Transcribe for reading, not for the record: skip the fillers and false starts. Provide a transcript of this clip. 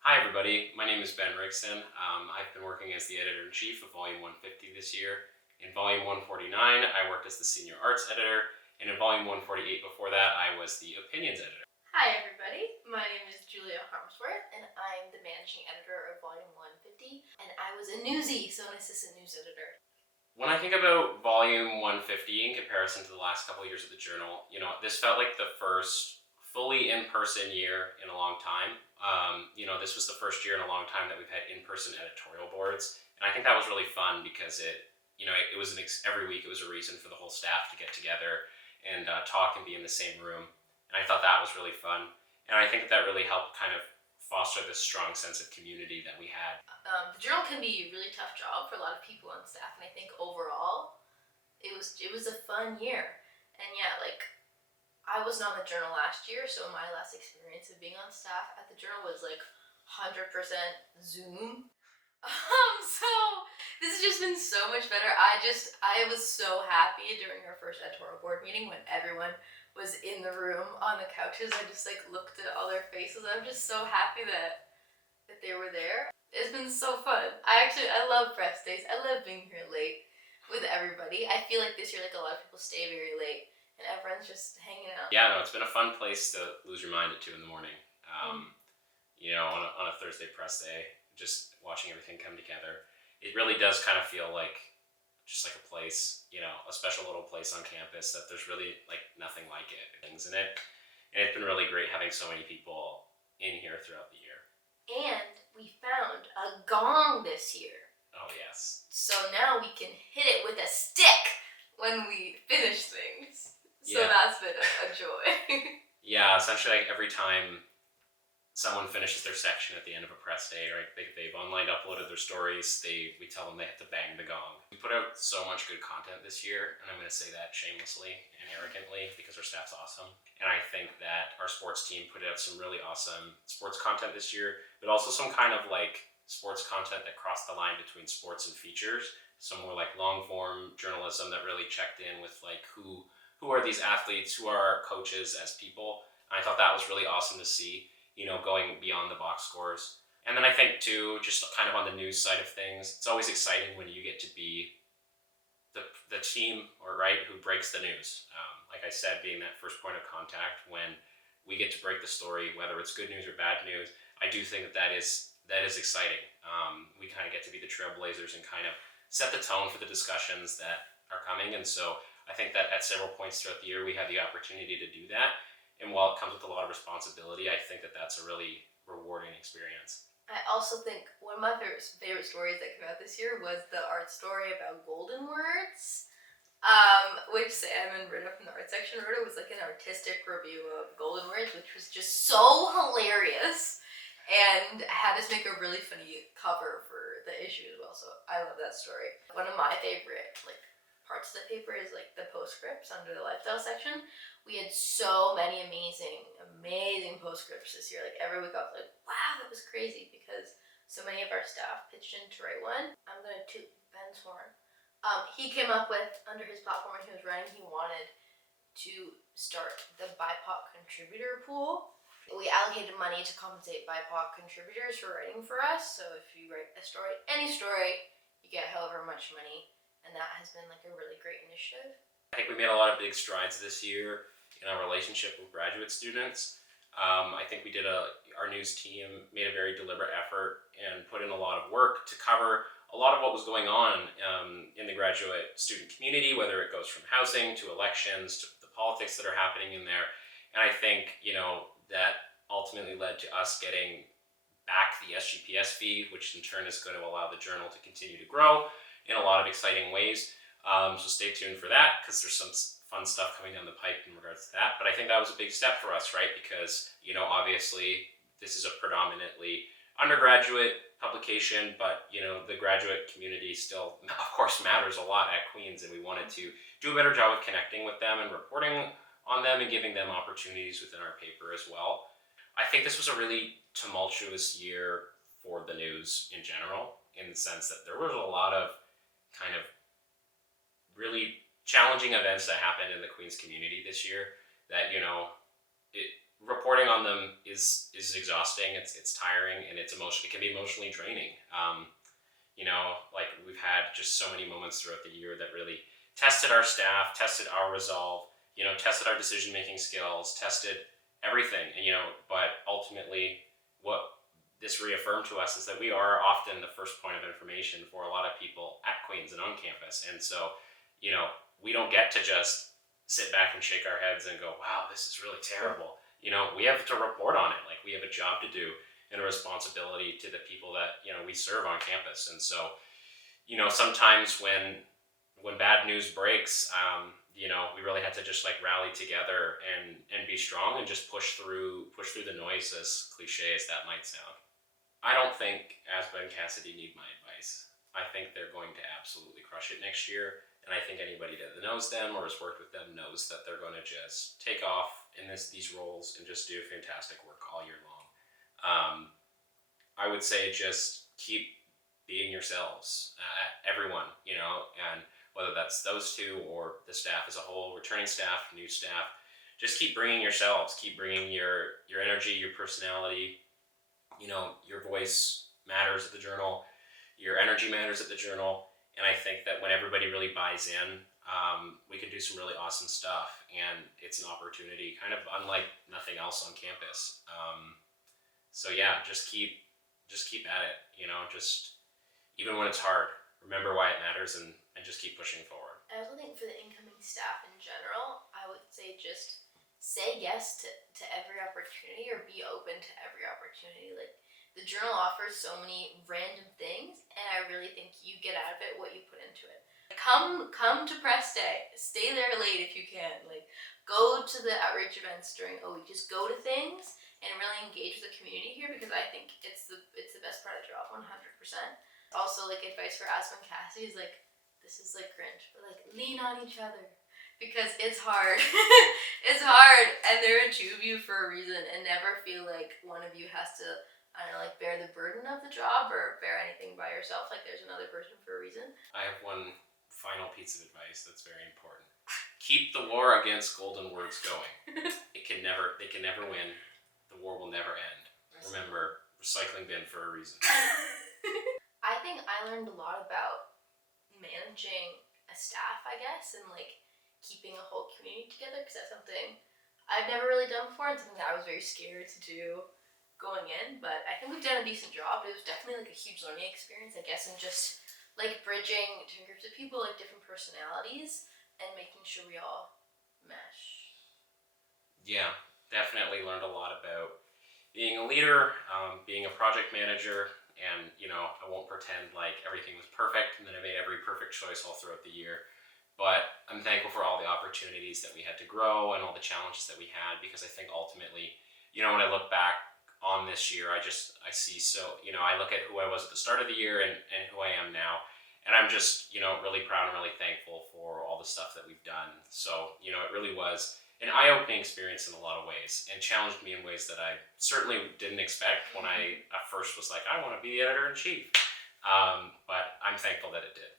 Hi everybody, my name is Ben Wrixon. I've been working as the editor-in-chief of Volume 150 this year. In Volume 149, I worked as the senior arts editor, and in Volume 148 before that, I was the opinions editor. Hi everybody, my name is Julia Harmsworth, and I'm the managing editor of Volume 150, and I was a newsie, so an assistant news editor. When I think about Volume 150 in comparison to the last couple of years of the journal, this felt like the first fully in-person year in a long time. This was the first year in a long time that we've had in-person editorial boards, and I think that was really fun because it was every week it was a reason for the whole staff to get together and talk and be in the same room, and I thought that was really fun, and I think that really helped kind of foster this strong sense of community that we had. The journal can be a really tough job for a lot of people on staff, and I think overall it was a fun year. And yeah, I was not in the journal last year, so my last experience of being on staff at the journal was 100% Zoom. So this has just been so much better. I was so happy during our first editorial board meeting when everyone was in the room on the couches. I just looked at all their faces. I'm just so happy that they were there. It's been so fun. I love press days. I love being here late with everybody. I feel like this year a lot of people stay very late and everyone's just hanging out. Yeah, no, it's been a fun place to lose your mind at 2 in the morning. On a Thursday press day, just watching everything come together. It really does kind of feel like just like a place, a special little place on campus that there's really nothing like it. Things in it. And it's been really great having so many people in here throughout the year. And we found a gong this year. Oh, yes. So now we can hit it with a stick when we finish things. So Yeah. That's been a joy. Yeah, essentially every time someone finishes their section at the end of a press day, right? They've online uploaded their stories, we tell them they have to bang the gong. We put out so much good content this year, and I'm going to say that shamelessly and arrogantly because our staff's awesome. And I think that our sports team put out some really awesome sports content this year, but also some kind of sports content that crossed the line between sports and features. Some more long form journalism that really checked in with who are these athletes, who are our coaches as people. And I thought that was really awesome to see, going beyond the box scores. And then I think too, just kind of on the news side of things, it's always exciting when you get to be the team who breaks the news. Like I said, being that first point of contact when we get to break the story, whether it's good news or bad news, I do think that is exciting. We kind of get to be the trailblazers and kind of set the tone for the discussions that are coming. And so I think that at several points throughout the year, we have the opportunity to do that. And while it comes with a lot of responsibility, I think that that's a really rewarding experience. I also think one of my favorite stories that came out this year was the art story about golden words, which Sam and Rita from the art section wrote. It was an artistic review of golden words, which was just so hilarious, and had us make a really funny cover for the issue as well. So I love that story. One of my favorite parts of the paper is the postscripts under the lifestyle section. We had so many amazing postscripts this year. Every week I was wow, that was crazy because so many of our staff pitched in to write one. I'm gonna toot Ben's horn. He came up with, under his platform when he was writing, he wanted to start the BIPOC contributor pool. We allocated money to compensate BIPOC contributors for writing for us. So if you write a story, any story, you get however much money. And that has been a really great initiative. I think we made a lot of big strides this year in our relationship with graduate students. I think our news team made a very deliberate effort and put in a lot of work to cover a lot of what was going on in the graduate student community, whether it goes from housing to elections to the politics that are happening in there. And I think, that ultimately led to us getting back the SGPS fee, which in turn is going to allow the journal to continue to grow in a lot of exciting ways. So stay tuned for that because there's some fun stuff coming down the pipe in regards to that. But I think that was a big step for us, right? Because, obviously this is a predominantly undergraduate publication, but, the graduate community still, of course, matters a lot at Queen's, and we wanted to do a better job of connecting with them and reporting on them and giving them opportunities within our paper as well. I think this was a really tumultuous year for the news in general, in the sense that there was a lot of kind of really challenging events that happened in the Queen's community this year. that, reporting on them is exhausting. It's tiring, and it can be emotionally draining. Like we've had just so many moments throughout the year that really tested our staff, tested our resolve, tested our decision making skills, tested everything. But ultimately, what this reaffirmed to us is that we are often the first point of information for a lot of people at Queens and on campus. And so, we don't get to just sit back and shake our heads and go, wow, this is really terrible. We have to report on it. Like, we have a job to do and a responsibility to the people that, we serve on campus. And so, sometimes when bad news breaks, we really had to just like rally together and be strong and just push through the noise, as cliche as that might sound. I don't think Asba and Cassidy need my advice. I think they're going to absolutely crush it next year. And I think anybody that knows them or has worked with them knows that they're going to just take off in these roles and just do fantastic work all year long. I would say just keep being yourselves, everyone, and whether that's those two or the staff as a whole, returning staff, new staff, just keep bringing yourselves, keep bringing your energy, your personality. Your voice matters at the Journal, your energy matters at the Journal, and I think that when everybody really buys in, we can do some really awesome stuff, and it's an opportunity kind of unlike nothing else on campus. So yeah, just keep at it, just even when it's hard, remember why it matters, and just keep pushing forward. I also think for the incoming staff in general, I would say just say yes to every opportunity, or be open to every opportunity. Like, the Journal offers so many random things, and I really think you get out of it what you put into it. Come to press day. Stay there late if you can. Like, go to the outreach events during a week. Just go to things and really engage with the community here, because I think it's the best part of the job, 100%. Also, like, advice for Aspen and Cassie is like, this is like cringe, but like, lean on each other, because it's hard. It's hard, and there are two of you for a reason, and never feel like one of you has to, I don't know, like, bear the burden of the job or bear anything by yourself. Like, there's another person for a reason. I have one final piece of advice that's very important. Keep the war against golden words going. They can never win. The war will never end. Remember, recycling bin for a reason. I think I learned a lot about managing a staff, I guess, and like keeping a whole community together, because that's something I've never really done before, and something that I was very scared to do going in. But I think we've done a decent job. It was definitely like a huge learning experience, I guess, and just like bridging different groups of people, like different personalities, and making sure we all mesh. Yeah, definitely learned a lot about being a leader, being a project manager, and I won't pretend like everything was perfect and that I made every perfect choice all throughout the year. But I'm thankful for all the opportunities that we had to grow and all the challenges that we had, because I think ultimately, when I look back on this year, I see I look at who I was at the start of the year and who I am now, and I'm just, really proud and really thankful for all the stuff that we've done. So, it really was an eye-opening experience in a lot of ways, and challenged me in ways that I certainly didn't expect when I at first was like, I want to be the editor-in-chief. But I'm thankful that it did.